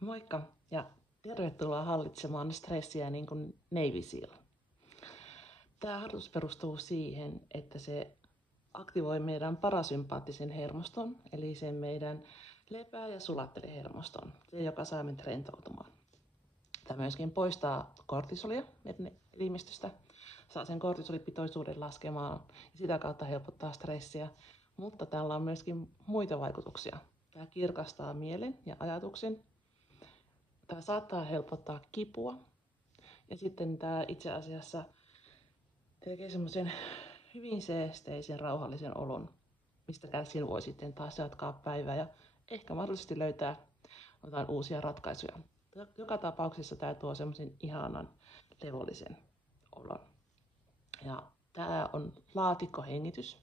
Moikka ja tervetuloa hallitsemaan stressiä niin kuin Navy Seal. Tämä harjoitus perustuu siihen, että se aktivoi meidän parasympaattisen hermoston, eli sen meidän lepää- ja sulattelehermoston, se joka saa meidät rentoutumaan. Tämä myöskin poistaa kortisolia meidän elimistöstä, saa sen kortisolipitoisuuden laskemaan ja sitä kautta helpottaa stressiä, mutta tällä on myöskin muita vaikutuksia. Tämä kirkastaa mielen ja ajatuksen. Tämä saattaa helpottaa kipua ja sitten tämä itse asiassa tekee semmoisen hyvin seesteisen, rauhallisen olon, mistä käsin voi sitten taas jatkaa päivää ja ehkä mahdollisesti löytää jotain uusia ratkaisuja. Joka tapauksessa tämä tuo semmoisen ihanan levollisen olon. Ja tämä on laatikkohengitys.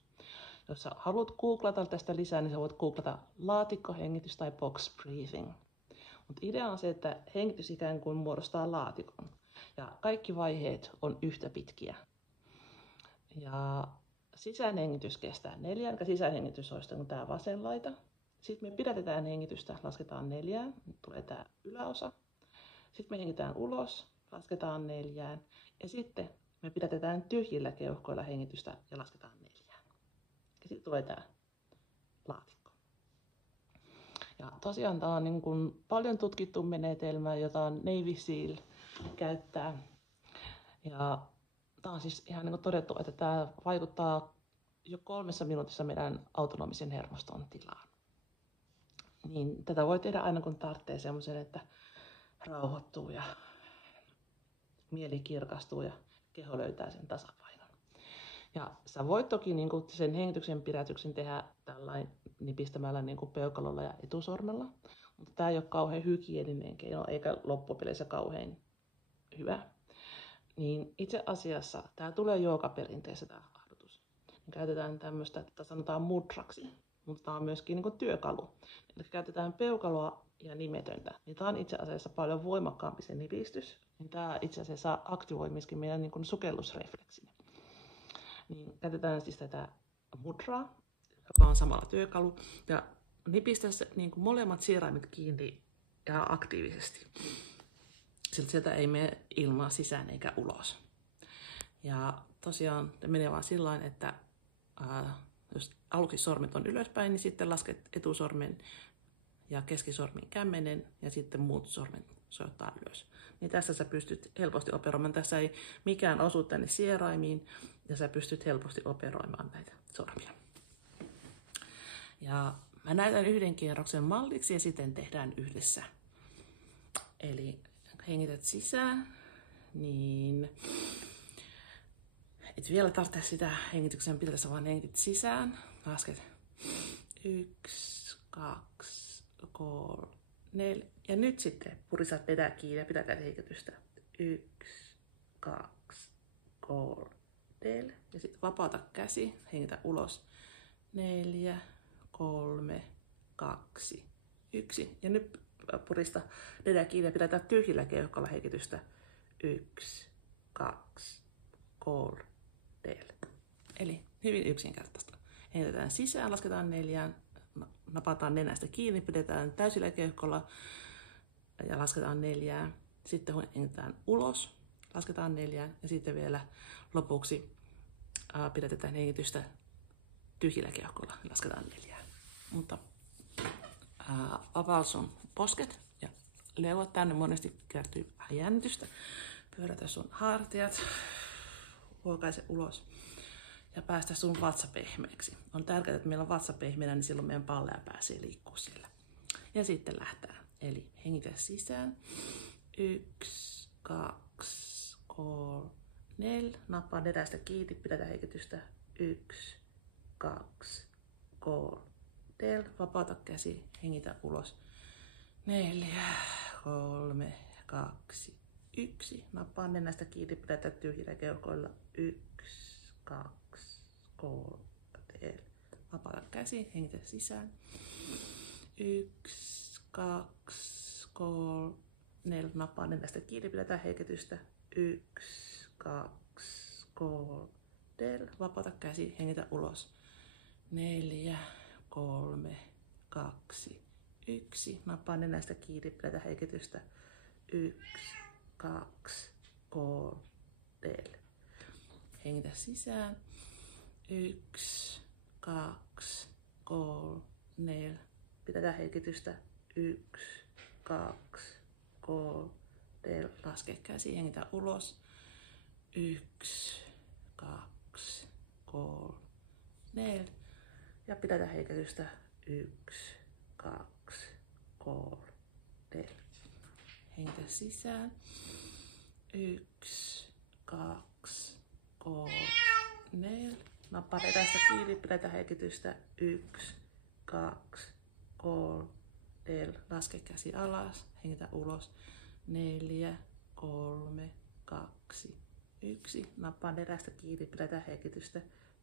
Jos sä haluat googlata tästä lisää, niin sä voit googlata laatikkohengitys tai box breathing. Mutta idea on se, että hengitys ikään kuin muodostaa laatikon. Ja kaikki vaiheet on yhtä pitkiä. Ja sisäänhengitys kestää 4, eli sisäänhengitys olisi tämä vasen laita. Sitten me pidätetään hengitystä, lasketaan 4, tulee tämä yläosa. Sitten me hengitään ulos, lasketaan 4. Ja sitten me pidätetään tyhjillä keuhkoilla hengitystä ja lasketaan 4. Ja sitten tulee tämä laatikko. Ja tosiaan tämä on niin kuin paljon tutkittu menetelmä, jota Navy Seal käyttää. Ja tämä on siis ihan niin kuin todettu, että tämä vaikuttaa jo 3 minuutissa meidän autonomisen hermoston tilaan. Niin tätä voi tehdä aina kun tarvitsee semmoisen, että rauhoittuu ja mieli kirkastuu ja keho löytää sen tasapainon. Ja sä voit toki niin kuin sen hengityksen pidätyksen tehdä tällainen nipistämällä niin kuin peukalolla ja etusormella, mutta tämä ei ole kauhean hygieninen keino eikä loppupeleissä kauhean hyvä. Niin itse asiassa tämä tulee joogaperinteessä tämä harjoitus. Me käytetään tämmöistä, että sanotaan mudraksi, mutta tämä on myöskin niin kuin työkalu. Eli käytetään peukaloa ja nimetöntä. Niin tämä on itse asiassa paljon voimakkaampi se nipistys. Niin tämä itse asiassa aktivoi myöskin meidän niin kuin sukellusrefleksin. Niin käytetään siis tätä mudraa, joka on samalla työkalu. Ja nipistää niin kuin molemmat sieraimet kiinni ja aktiivisesti. Sieltä ei mene ilmaa sisään eikä ulos. Ja tosiaan menee vaan sillä että jos aluksi sormet on ylöspäin, niin sitten lasket etusormen ja keskisormen kämmenen ja sitten muut sormet soittaa ylös. Niin tässä sä pystyt helposti operoimaan. Tässä ei mikään osu tänne sieraimiin ja sä pystyt helposti operoimaan näitä sormia. Ja mä näytän yhden kierroksen malliksi ja sitten tehdään yhdessä. Eli hengität sisään, niin et vielä tarvitse sitä hengityksen pitäessä, vaan hengit sisään. Lasket 1, 2, 3, 4. Ja nyt sitten purisat vetää kiinni ja pitäkää hengitystä. 1, 2, 3, 4. Ja sitten vapauta käsi, hengitä ulos. 4, 3, 2, 1. Ja nyt purista nenä kiinni ja pidetään tyhjillä keuhkoilla hengitystä. 1, 2, 3, 4. Eli hyvin yksinkertaista. Hengitetään sisään, lasketaan 4, napataan nenästä kiinni, pidetään täysillä keuhkolla ja lasketaan 4. Sitten hengitetään ulos, lasketaan 4 ja sitten vielä lopuksi pidetään hengitystä tyhjillä keuhkolla ja lasketaan 4. Mutta avaus on posket ja leuat tänne monesti kertyy vähän jännitystä. Pyörätä sun hartiat, huokaise ulos ja päästä sun vatsa pehmeäksi. On tärkeää, että meillä on vatsa pehmeänä, niin silloin meidän palleja pääsee liikkuu siellä. Ja sitten lähtää. Eli hengitä sisään. 1, 2, 3, 4. Nappaa nenästä kiinni, pidetään hengitystä. 1, 2, 3, 4. Vapauta käsi, hengitä ulos. 4, 3, 2, 1. Nappaa nenästä kiinni, pidetään tyhjillä keuhkoilla. 1, 2, 3, 4. Vapauta käsi, hengitä sisään. 1, 2, 3, 4. Nappaa nenästä kiinni, pidetään hengitystä. 1, 2, 3, 4. Vapauta käsi, hengitä ulos. 4, 3, 2, 1. Nappaa nenästä kiinni, pidätä hengitystä. 1, 2, 3, 4. Hengitä sisään. 1, 2, 3, 4. Pidätä hengitystä. 1, 2, 3, 4. Laske käsi, hengitä ulos. 1, 2, 3, 4. Ja pidätä hengitystä. 1, 2, 3, 4. Hengitä sisään. 1, 2, 3, 4. Nappaa nenästä kiinni, pidätä hengitystä. 1, 2, 3, 4. Laske käsi alas, hengitä ulos. 4, 3, 2, 1. Nappaa nenästä kiinni, pidätä hengitystä.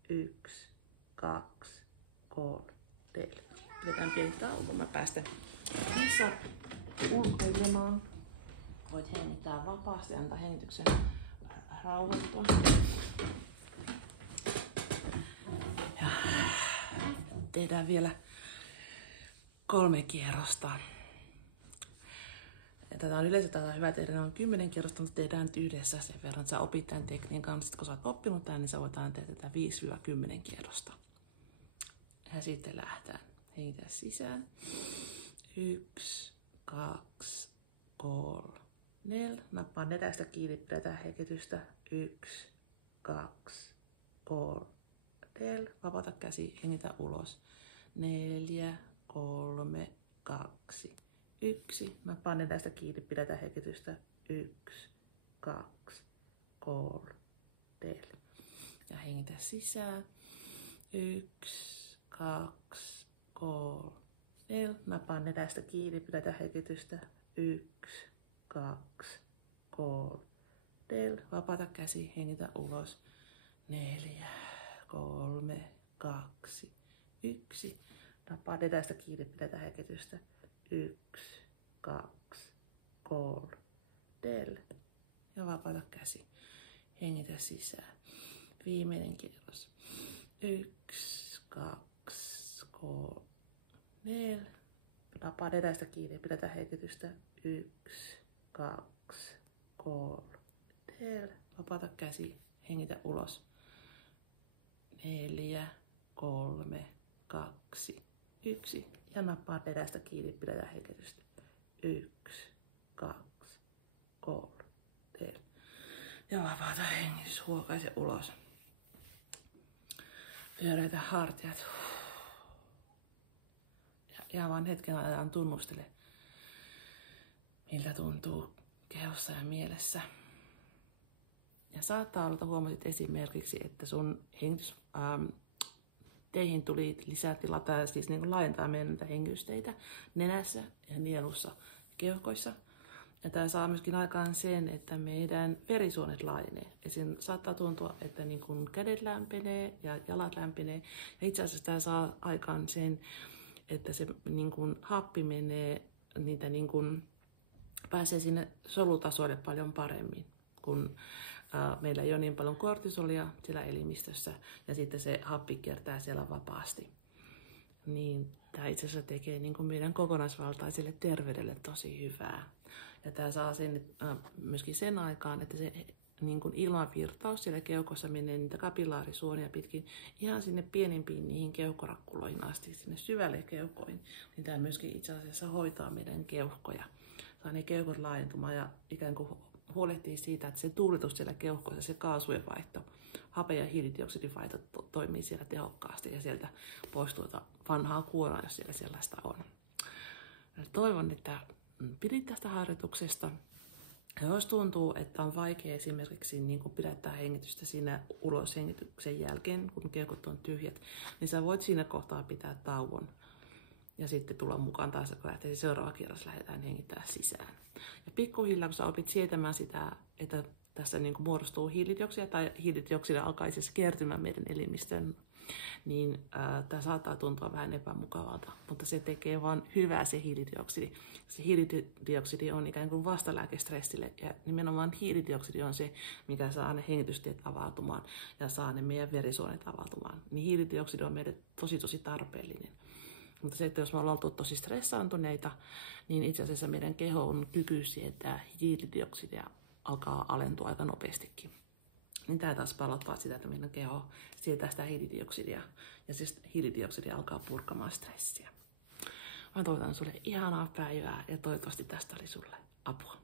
1, 2, 3, 4. Pidetään pieni tauko, mä päästän Lisa ulkoilemaan. Voit hengittää vapaasti, antaa hengityksen rauhoittua. Ja tehdään vielä 3 kierrosta. Tätä on yleensä hyvä tehdä noin 10 kierrosta, mutta tehdään nyt yhdessä sen verran, että sä opit tämän tekniikan. Sitten kun sä oot oppinut tämän, niin sä voit aina tehdä tätä 5-10 kierrosta. Ja sitten lähdetään. Hengitä sisään. 1, 2, 3, 4. Nappaa nenästä kiinni, pidetään hengitystä. 1, 2, 3, 4. Vapauta käsi, hengitä ulos. 4, 3, 2, 1. Nappaa nenästä kiinni, pidetään hengitystä. 1, 2, 3, 4. Ja hengitä sisään. 1, 2, 3, 4. Nappaa nenästä kiinni, pidetään hengitystä. 1, 2, 3, 4. Vapaata käsi, hengitä ulos. 4, 3, 2, 1. Nappaa nenästä kiinni, pidetään hengitystä. 1, 2, 3, 4. Ja vapaata käsi. Hengitä sisään. Viimeinen kierros. 1, 2, 3, 4. Nappaa nenästä kiinni, pidetään hengitystä. 1, 2, 3, 4. Vapaata käsi. Hengitä ulos. 4, 3, 2, 1. Ja nappaa nenästä kiinni, pidetään hengitystä. 1, 2, 3, 4. Ja vapaata hengitys, huokaise ulos. Pyöräytä hartiat. Ja vaan hetken ajan tunnustele, miltä tuntuu kehossa ja mielessä. Ja saattaa olla, että huomasit esimerkiksi, että sun hengitys teihin tuli lisää tilaa, siis niin kuin laajentaa meidän näitä hengitysteitä nenässä ja nielussa ja keuhkoissa. Ja tämä saa myöskin aikaan sen, että meidän verisuonet laajenee. Ja siinä saattaa tuntua, että niin kuin kädet lämpenee ja jalat lämpenee. Ja itse asiassa tämä saa aikaan sen, että se niin kuin happi menee, niitä niin kuin pääsee sinne solutasoille paljon paremmin, kun meillä ei ole niin paljon kortisolia siellä elimistössä ja sitten se happi kiertää siellä vapaasti. Niin tämä itse asiassa tekee niin kuin meidän kokonaisvaltaiselle terveydelle tosi hyvää. Ja tämä saa sen, myöskin sen aikaan, että se niin kuin ilmanvirtaus siellä keuhkossa menee niitä kapillaarisuonia pitkin ihan sinne pienimpiin niihin keuhkorakkuloihin asti, sinne syvälle keuhkoihin. Niin tämä myöskin itse asiassa hoitaa meidän keuhkoja. Saa ne keuhkot laajentumaan ja ikään kuin huolehtii siitä, että se tuulitus siellä keuhkoissa, se kaasujen vaihto, hape- ja hiilidioksidivaihto toimii siellä tehokkaasti ja sieltä poistuu vanhaa kuoraa, jos siellä sellaista on. Toivon, että pidit tästä harjoituksesta. Ja jos tuntuu, että on vaikea esimerkiksi niin kun pidättää hengitystä siinä uloshengityksen jälkeen, kun keuhkot on tyhjät, niin sä voit siinä kohtaa pitää tauon. Ja sitten tulla mukaan taas, kun lähtee seuraava kierros, lähdetään hengittää sisään. Ja pikkuhiljaa, kun sä opit sietämään sitä, että tässä niin kuin muodostuu hiilidioksidia tai hiilidioksidia alkaa itse asiassa kertymään meidän elimistön, niin tämä saattaa tuntua vähän epämukavalta, mutta se tekee vaan hyvää se hiilidioksidi. Se hiilidioksidi on ikään kuin vastalääke stressille ja nimenomaan hiilidioksidi on se, mikä saa ne hengitystiet avautumaan ja saa ne meidän verisuonet avautumaan. Niin hiilidioksidi on meille tosi tarpeellinen. Mutta se, että jos me ollaan oltu tosi stressaantuneita, niin itse asiassa meidän keho on kyky sietää hiilidioksidia alkaa alentua aika nopeastikin. Niin tämä taas palottaa sitä, että meidän keho sietää sitä hiilidioksidia ja siis hiilidioksidi alkaa purkamaan stressiä. Mä toivotan sulle ihanaa päivää ja toivottavasti tästä oli sulle apua.